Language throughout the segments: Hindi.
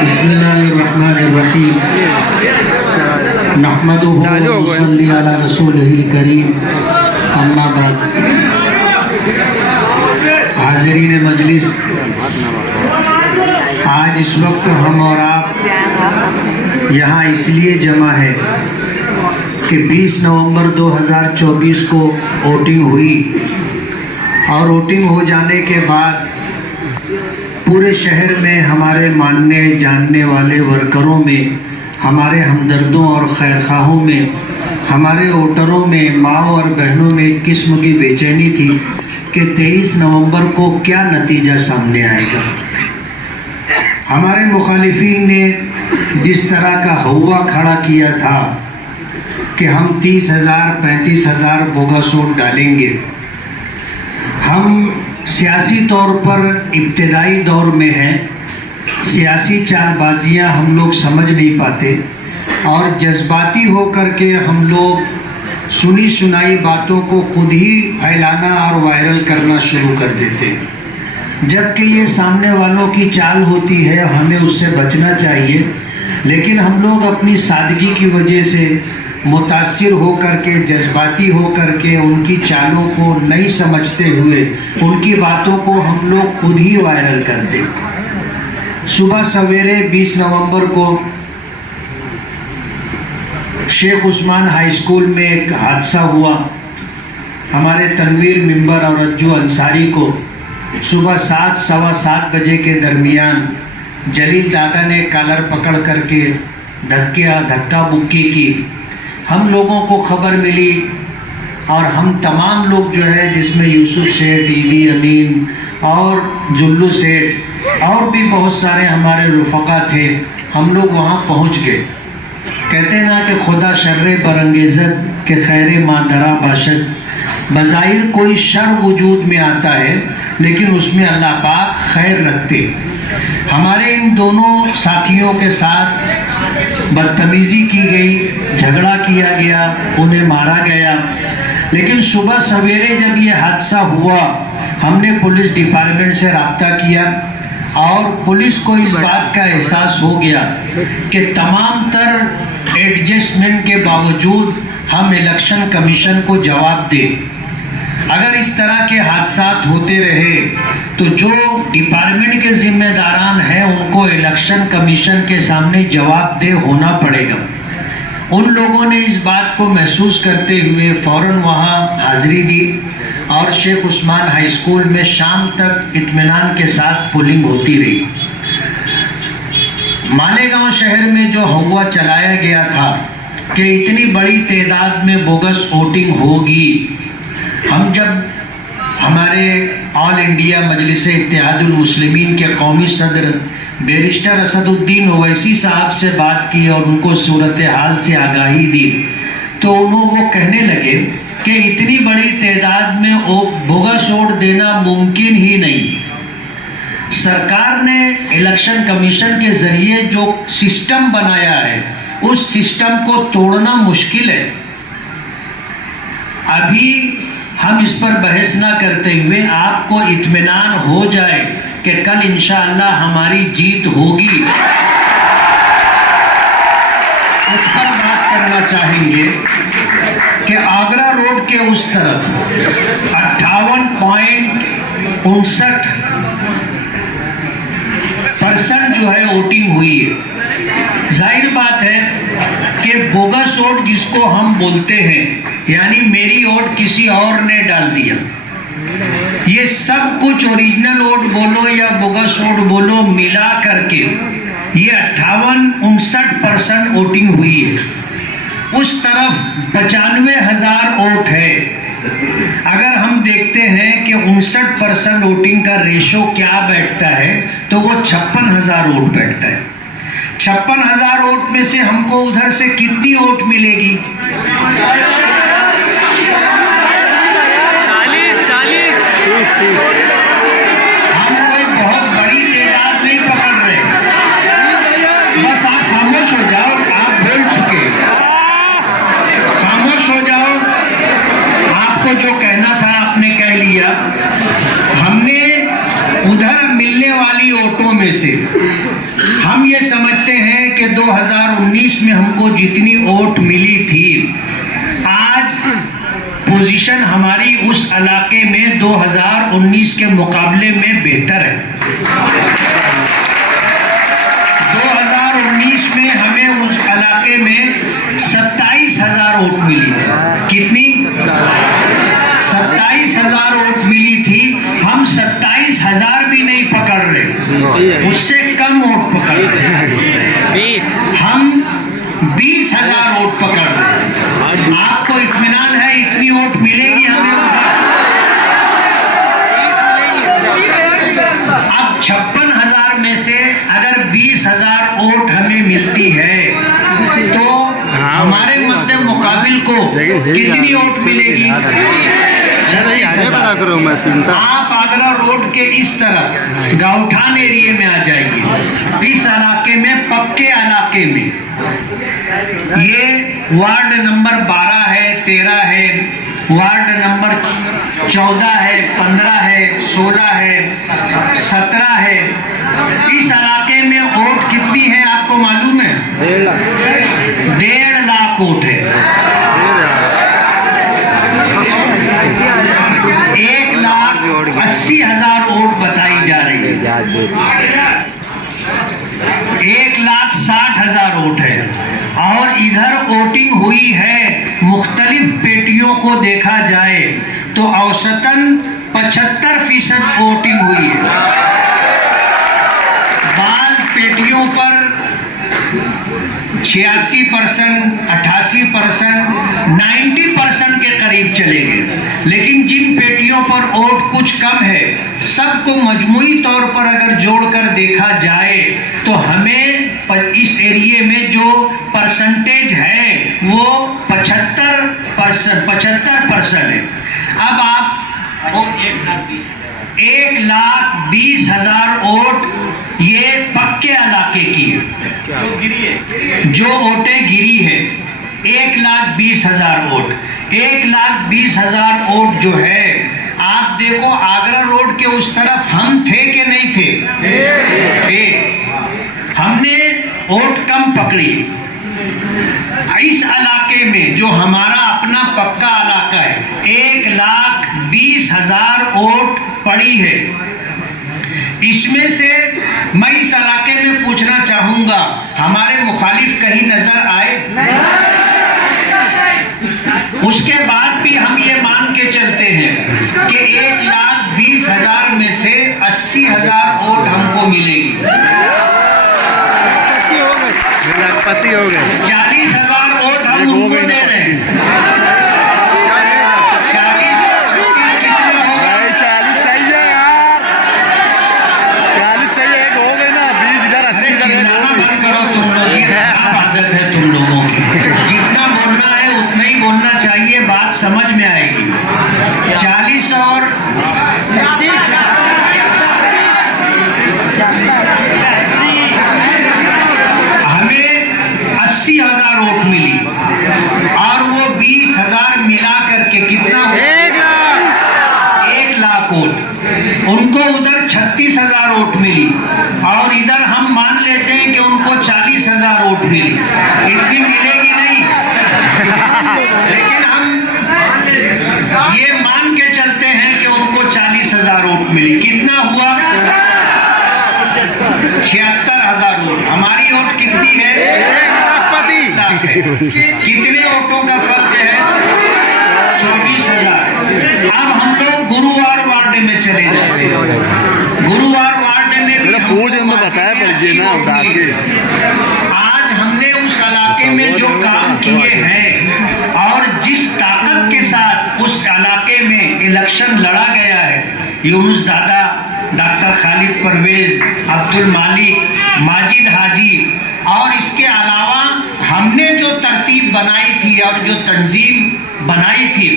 बिस्मिल्लाहिर्रहमानिर्रहीम नहमदुहु व नसल्ली अला रसूलिहिल करीम अम्मा बाद। हाज़रीन मजलिस, आज इस वक्त हम और आप यहाँ इसलिए जमा है कि 20 नवंबर 2024 को वोटिंग हुई और वोटिंग हो जाने के बाद पूरे शहर में हमारे मानने जानने वाले वर्करों में, हमारे हमदर्दों और खैरखाहों में, हमारे वोटरों में, माओ और बहनों में एक किस्म की बेचैनी थी कि 23 नवंबर को क्या नतीजा सामने आएगा। हमारे मुखालिफिन ने जिस तरह का हवा खड़ा किया था कि हम 30,000 35,000 बोगस वोट डालेंगे, हम सियासी तौर पर इब्तदाई दौर में हैं, सियासी चालबाजियां हम लोग समझ नहीं पाते और जज्बाती होकर के हम लोग सुनी सुनाई बातों को खुद ही फैलाना और वायरल करना शुरू कर देते हैं, जबकि ये सामने वालों की चाल होती है, हमें उससे बचना चाहिए। लेकिन हम लोग अपनी सादगी की वजह से मुतासिर हो करके, जज्बाती हो करके उनकी चालों को नहीं समझते हुए उनकी बातों को हम लोग खुद ही वायरल करते। सुबह सवेरे 20 नवंबर को शेख उस्मान हाई स्कूल में एक हादसा हुआ। हमारे तनवीर मिंबर और अज्जू अंसारी को सुबह 7 सवा 7 बजे के दरमियान जलील दादा ने कॉलर पकड़ करके धक्का बुक्की की। हम लोगों को खबर मिली और हम तमाम लोग जो है, जिसमें यूसुफ सेठ, ईदी अमीन और जुल्लू सेठ और भी बहुत सारे हमारे रुफ़क़ा थे, हम लोग वहाँ पहुँच गए। कहते ना कि खुदा शर्रे बरंगेज़त के खैरे मादरा बाशद, बज़ाहिर कोई शर वजूद में आता है लेकिन उसमें अल्लाह पाक खैर रखते। हमारे इन दोनों साथियों के साथ बदतमीज़ी की गई, झगड़ा किया गया, उन्हें मारा गया। लेकिन सुबह सवेरे जब ये हादसा हुआ, हमने पुलिस डिपार्टमेंट से रब्ता किया और पुलिस को इस बात का एहसास हो गया कि तमाम तर एडजस्टमेंट के बावजूद हम इलेक्शन कमीशन को जवाब दें। अगर इस तरह के हादसात होते रहे तो जो डिपार्टमेंट के जिम्मेदारान हैं उनको इलेक्शन कमीशन के सामने जवाबदेह होना पड़ेगा। उन लोगों ने इस बात को महसूस करते हुए फ़ौरन वहाँ हाज़िरी दी और शेख उस्मान हाई स्कूल में शाम तक इत्मीनान के साथ पोलिंग होती रही। मालेगांव शहर में जो हवा चलाया गया था कि इतनी बड़ी तादाद में बोगस वोटिंग होगी, हम जब हमारे ऑल इंडिया मजलिस इत्तेहादुल मुस्लिमीन के कौमी सदर बैरिस्टर असदुद्दीन ओवैसी साहब से बात की और उनको सूरत हाल से आगाही दी, तो वो कहने लगे कि इतनी बड़ी तादाद में बोगस वोट देना मुमकिन ही नहीं है। सरकार ने इलेक्शन कमीशन के ज़रिए जो सिस्टम बनाया है उस सिस्टम को तोड़ना मुश्किल है। अभी हम इस पर बहस ना करते हुए आपको इत्मीनान हो जाए कि कल इंशाअल्लाह हमारी जीत होगी, उस पर बात करना चाहेंगे कि आगरा रोड के उस तरफ 58.59% जो है वोटिंग हुई है। जाहिर बात है कि बोगस वोट जिसको हम बोलते हैं, यानी मेरी वोट किसी और ने डाल दिया, ये सब कुछ ओरिजिनल वोट बोलो या बोगस वोट बोलो मिला करके ये 58-59% वोटिंग हुई है। उस तरफ 95,000 वोट है। अगर हम देखते हैं कि 59% वोटिंग का रेशो क्या बैठता है तो वो 56,000 वोट बैठता है। 56,000 वोट में से हमको उधर से कितनी वोट मिलेगी? 40। हम कोई बहुत बड़ी तादाद नहीं पकड़ रहे। बस आप खामोश हो जाओ, आप बोल चुके, खामोश हो जाओ। आपको जो कहना था आपने कह लिया। हमने उधर मिलने वाली वोटों में से हम ये समझते हैं कि 2019 में हमको जितनी वोट मिली थी, आज पोजीशन हमारी उस इलाके में 2019 के मुकाबले में बेहतर है। 2019 में हमें उस इलाके में 27,000 वोट मिली थी। कितनी? 27,000 वोट मिली थी। हम 27,000 भी नहीं पकड़ रहे, उससे कम वोट पकड़ रहे। हम 20,000 वोट पकड़ रहे। आपको इत्मीनान है इतनी वोट मिलेगी हमें? अब 56,000 में से अगर 20,000 वोट हमें मिलती है तो हमारे मध्य मुकाबिल को कितनी वोट मिलेगी? आप आगरा रोड के इस तरफ गाँवठान एरिया में आ जाएंगे, इस इलाके में, पक्के इलाके में, ये वार्ड नंबर 12 है, 13 है, वार्ड नंबर 14 है, 15 है, 16 है, 17 है। इस इलाके में वोट कितनी है आपको मालूम है? 1.5 लाख वोट है। 1,80,000 वोट बताई जा रही है। 1,60,000 वोट है। और इधर वोटिंग हुई है, मुख्तलिफ पेटियों को देखा जाए तो औसतन 75% वोटिंग हुई है। बाज़ पेटियों पर 86%, 88%, 90% के करीब चले गए। लेकिन जिन पेटियों पर वोट कुछ कम है, सबको मजमूई तौर पर अगर जोड़कर देखा जाए तो हमें इस एरिए में जो परसेंटेज है वो 75% है। अब आप 1,20,000 वोट ये पक्के इलाके की है, जो वोटें गिरी है 1,20,000 वोट। 1,20,000 वोट जो है, आप देखो आगरा रोड के उस तरफ हम थे कि नहीं थे? हमने वोट कम पकड़ी। इस इलाके में जो हमारा अपना पक्का इलाका है, 1,20,000 वोट पड़ी है। इसमें से मैं इस इलाके में पूछना चाहूंगा, हमारे मुखालिफ कहीं नजर आए? उसके बाद भी हम ये मान के चलते हैं कि 1,20,000 में से 80,000 वोट हमको मिलेगी। 40,000 वोट हम उनको दे रहे हैं। 40 है तुम लोगों की, जितना बोलना है उतना ही बोलना चाहिए, बात समझ में आएगी। 40 और 80,000 वोट मिली और वो 20,000 मिला करके कितना? 1 लाख वोट। उनको उधर 36,000 वोट मिली और इधर हम मान लेते हैं कि उनको 40,000 वोट मिली। इतनी मिलेगी नहीं, लेकिन हम ये मान के चलते हैं कि उनको 40,000 वोट मिली। कितना हुआ? 76,000 वोट। हमारी वोट कितनी है? कितने वोटों का फर्क है? 24,000। अब हम लोग गुरुवार वार्ड में चले जाते हैं। गुरुवार वार्ड में भी बताया पड़िए ना। आज हमने उस इलाके में जो काम किए हैं और जिस ताकत के साथ उस इलाके में इलेक्शन लड़ा गया है, यूनुस दादा, डॉक्टर खालिद परवेज, अब्दुल मालिक, माजिद हाजी, और इसके अलावा हमने जो तरतीब बनाई थी और जो तंजीम बनाई थी,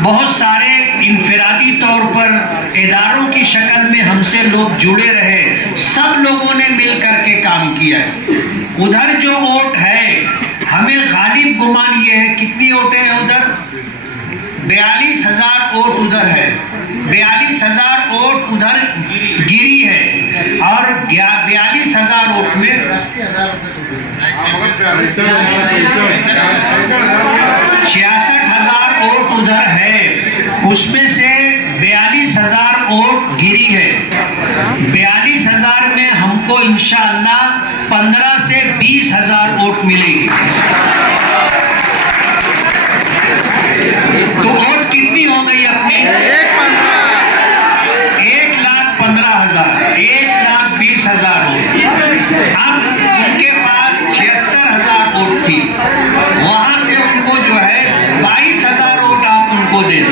बहुत सारे इनफरादी तौर पर इदारों की शक्ल में हमसे लोग जुड़े रहे। सब लोगों ने मिल करके काम किया है। उधर जो वोट है, हमें गालिब गुमान ये है, कितनी वोटें हैं उधर? 42,000 वोट उधर है। 42,000 वोट उधर गिरी है और 42,000 वोट में 66,000 वोट उधर है, उसमें से 42,000 वोट गिरी है। 42,000 में हमको इंशाअल्लाह 15 से 20,000 वोट मिलेगी। तो वोट कितनी हो गई अपनी? 1,15,000, 1,20,000 वोट। अब उनके पास 76,000 वोट थी, वहां से उनको जो है 22,000 वोट आप उनको दे दो।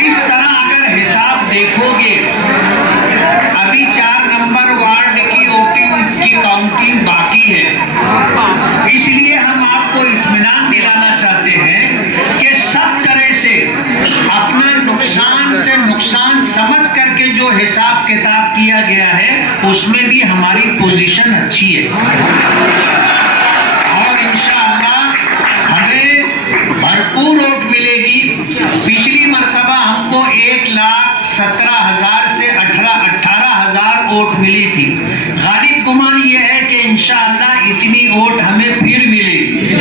इस तरह अगर हिसाब देखोगे, अभी 4 नंबर वार्ड की वोटिंग की काउंटिंग बाकी है। इसलिए हम आपको इत्मीनान दिलाना चाहते हैं कि सब तरह से अपना नुकसान से नुकसान समझ करके जो हिसाब किताब किया गया है उसमें भी हमारी पोजीशन अच्छी है और इंशाअल्लाह हमें भरपूर वोट मिलेगी। पिछली मर्तबा हमको 1,17,000 से 18,000 वोट मिली थी। गालिब गुमान यह है कि इंशाअल्लाह इतनी वोट हमें फिर मिलेगी,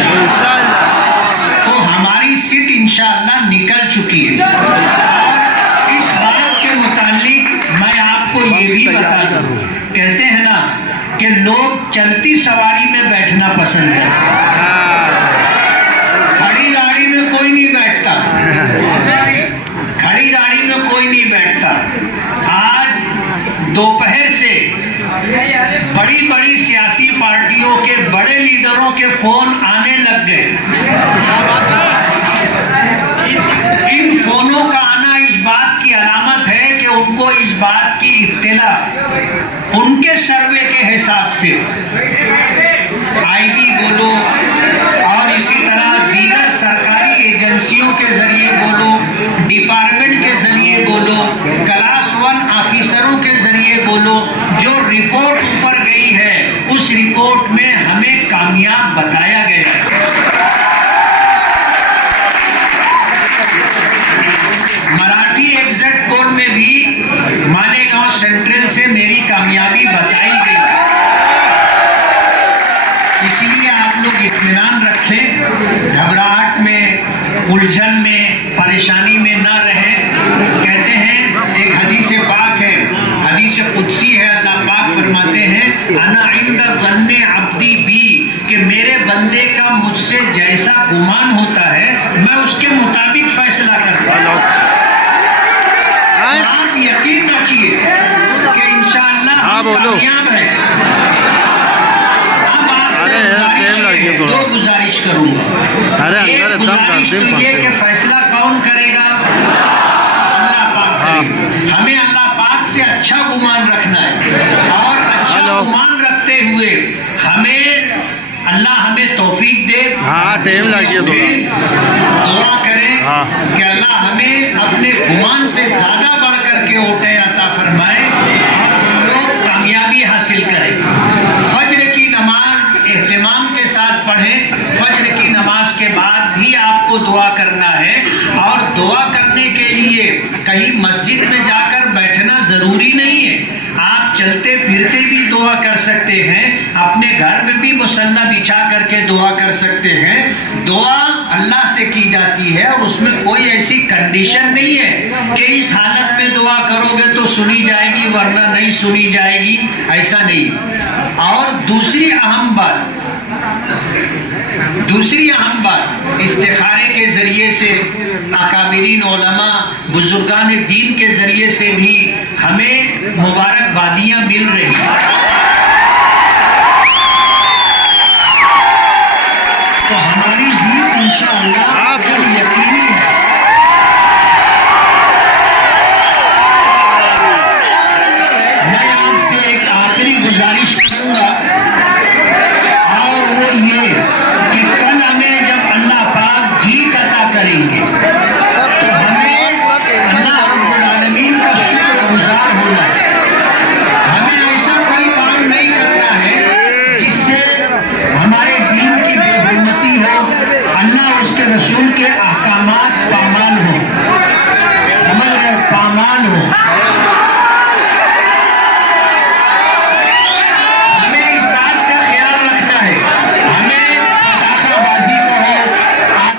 तो हमारी सीट इंशाअल्लाह निकल चुकी है। और इस बात के मुतालिक मैं आपको ये भी बता दूं, कहते हैं ना कि लोग चलती सवारी में बैठना पसंद करते हैं, खड़ी गाड़ी में कोई नहीं बैठता, खड़ी गाड़ी में कोई नहीं बैठता। आज दोपहर से बड़ी बड़ी सियासी पार्टियों के बड़े लीडरों के फोन आने लग गए। इन फोनों का आना इस बात की अलामत है कि उनको इस बात की इत्तला उनके सर्वे के हिसाब से आईबी बोलो और इसी तरह दीगर सरकारी एजेंसियों के जरिए बोलो, डिपार्टमेंट के जरिए बोलो, क्लास 1 ऑफिसरों के जरिए बोलो, जो रिपोर्ट ऊपर गई है उस रिपोर्ट में हमें कामयाब बताया गया है। मराठी एग्जिट पोल में भी मालेगांव सेंट्रल से मेरी कामयाबी बताई गई। इसलिए आप लोग इत्मीनान रखें, घबराहट में, उलझन में, परेशानी में ना रहें। कहते हैं, एक हदीस पाक है, हदीस कुदसी है, अल्लाह पाक फरमाते हैं अना इंदा ज़न्ने अब्दी बी, कि मेरे बंदे का मुझसे जैसा गुमान होता है मैं उसके मुताबिक फैसला करता हूँ। आप यकीन रखिए कि इंशाअल्लाह हम कामयाब है। अब आपसे दो गुजारिश करूंगा। एक गुजारिश तो ये कि फैसला कौन करेगा? अल्लाह पाक करेगा। हमें अल्लाह पाक से अच्छा गुमान रखना है और अच्छा गुमान रखते हुए अल्लाह हमें तौफीक दे। टाइम लगे दुआ करें कि अल्लाह हमें अपने गुमान से ज्यादा बढ़ करके वोटें अता फरमाए और हम लोग कामयाबी हासिल करें। फज्र की नमाज एहतिमाम के साथ पढ़ें। फज्र की नमाज के बाद भी आपको दुआ करना है और दुआ करने के लिए कहीं मस्जिद में जाकर बैठना जरूरी नहीं है। आप चलते फिरते भी दुआ कर सकते हैं, अपने घर में भी मुसल्ला बिछा करके दुआ कर सकते हैं। दुआ अल्लाह से की जाती है और उसमें कोई ऐसी कंडीशन नहीं है कि इस हालत में दुआ करोगे तो सुनी जाएगी वरना नहीं सुनी जाएगी, ऐसा नहीं। और दूसरी अहम बात इस्तिखारे के जरिए से, अकाबिरीन उलमा बुजुर्गान दीन के जरिए से भी हमें मुबारकबादियाँ मिल रही हैं।